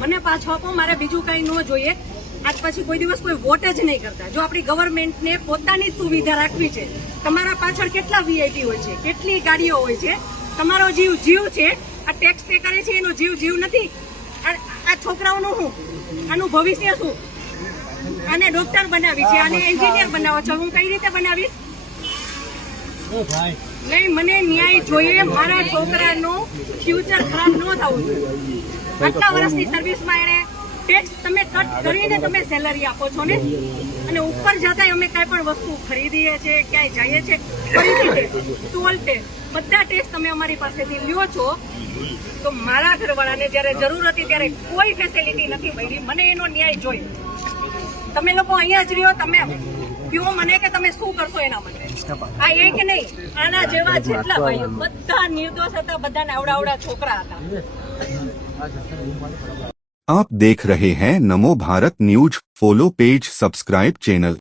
મને પાછો આપો, મારે બીજું કઈ ન જોઈએ. આજ પછી કોઈ દિવસ કોઈ વોટ જ નહીં કરતા. જો આપણી ગવર્મેન્ટને પોતાની જ સુવિધા રાખવી છે, તમારા પાછળ કેટલા વીઆઈપી હોય છે, કેટલી ગાડીઓ હોય છે, તમારો જીવ છે. આ ટેક્સ પે કરે છે એનો જીવ નથી. આ છોકરાઓનું શું, આનું ભવિષ્ય શું? આને ડોક્ટર બનાવી છે, આને એન્જિનિયર બનાવો છો, હું કઈ રીતે બનાવીશ? નહીં, મને ન્યાય જોઈએ. મારા છોકરાનું ફ્યુચર ખરાબ ન થવું જોઈએ. આટલા વર્ષની સર્વિસમાં એને ટેક્સ તમે કટ કરીને તમે સેલરી આપો છો ને, અને ઉપર જતા અમે કઈ પણ વસ્તુ ખરીદીએ છીએ, ક્યાંય જઈએ છીએ, ખરીદી ટોલ ટેક્સ, બધા ટેક્સ તમે અમારી પાસેથી લ્યો છો. તો મારા ઘરવાળાને જયારે જરૂર હતી ત્યારે કોઈ ફેસિલિટી નથી મળી. મને એનો ન્યાય જોઈએ. તમે લોકો અહીંયા જ રહ્યો, તમે કયો મને કે તમે શું કરશો એના માટે. આ એક નહીં, આના જેવા જેટલા ભાઈઓ બધા નિર્દોષ હતા, બધાને આવડા છોકરા હતા. आप देख रहे हैं नमो Bharat news. Follow page, subscribe channel.